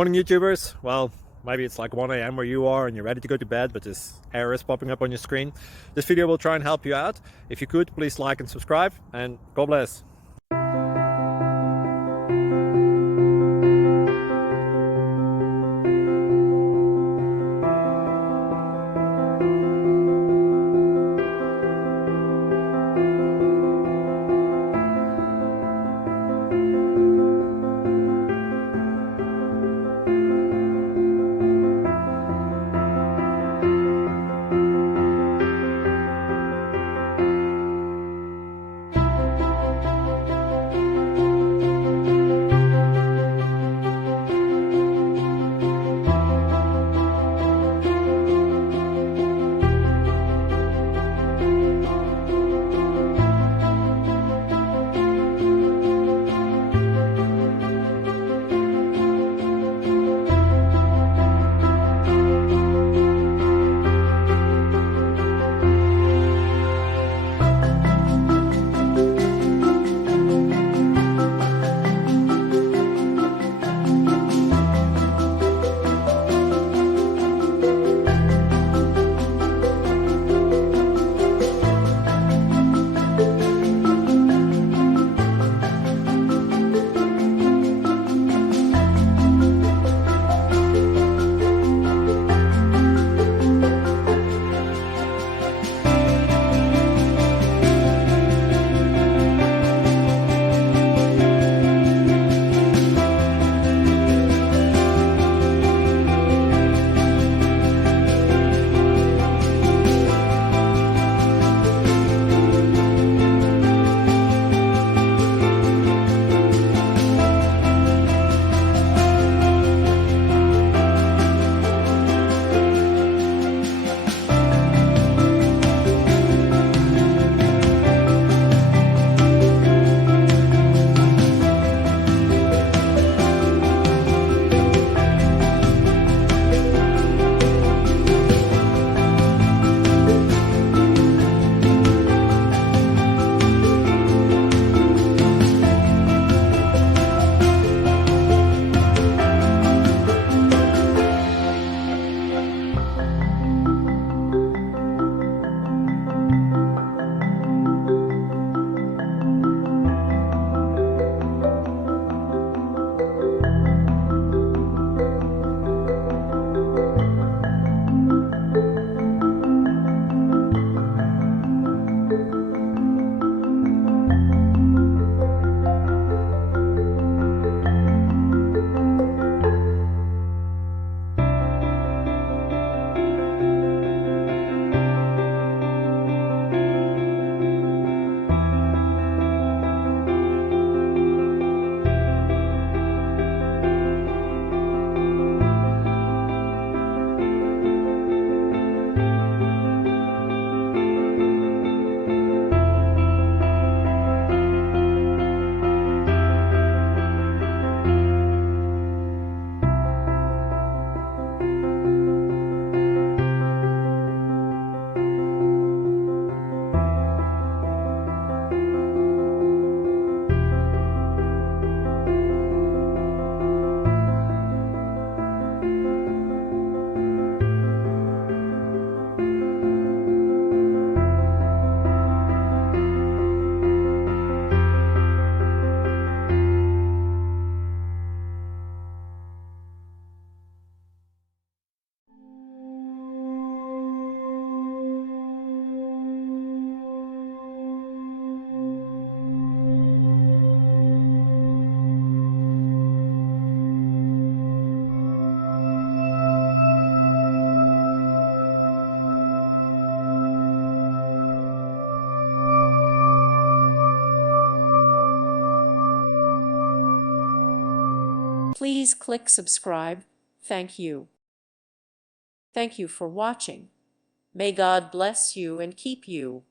morning, YouTubers. Well, maybe it's like 1 a.m. where you are and you're ready to go to bed, but this error is popping up on your screen. This video will try and help you out. If you could, please like and subscribe, and God bless. Please click subscribe. Thank you. Thank you for watching. May God bless you and keep you.